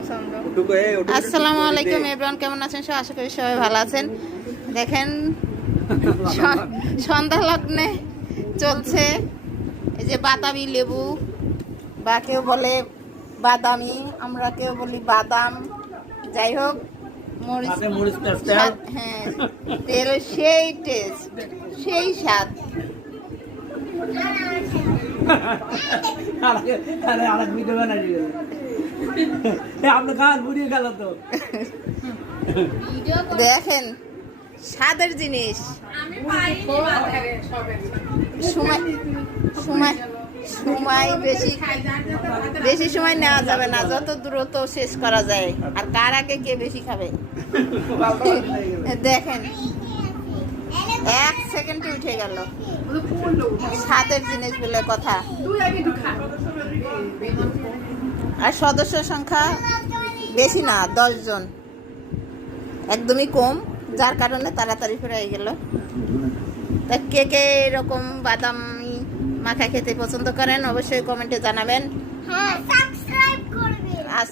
পছন্দ। আসসালামু আলাইকুম এভরিওয়ান, কেমন আছেন সবাই? আশা করি সবাই ভালো আছেন। দেখেন সন্ধ্যা লগ্নে চলছে এই যে বাতাবি লেবু, বা কেউ বলে বাদামি, আমরা কেউ বলি বাদাম, যাই হোক মরিচ, হ্যাঁ তেল সেই টেস্ট, সেই স্বাদ। দেখেন স্বাদের জিনিস, সময় সময় সময় বেশি সময় নেওয়া যাবে না, যত দ্রুত শেষ করা যায়। আর কার আগে কে বেশি খাবে দেখেন, 1 সেকেন্ডে উঠে গেল। স্বাদের জিনিস বলে কথা। আর সদস্য সংখ্যা বেশি না, 10 জন, একদমই কম, যার কারণে তাড়াতাড়ি ফেরাই গেল। তা কে কে এরকম বাদাম মাখা খেতে পছন্দ করেন অবশ্যই কমেন্টে জানাবেন। হ্যাঁ, সাবস্ক্রাইব করবেন। আর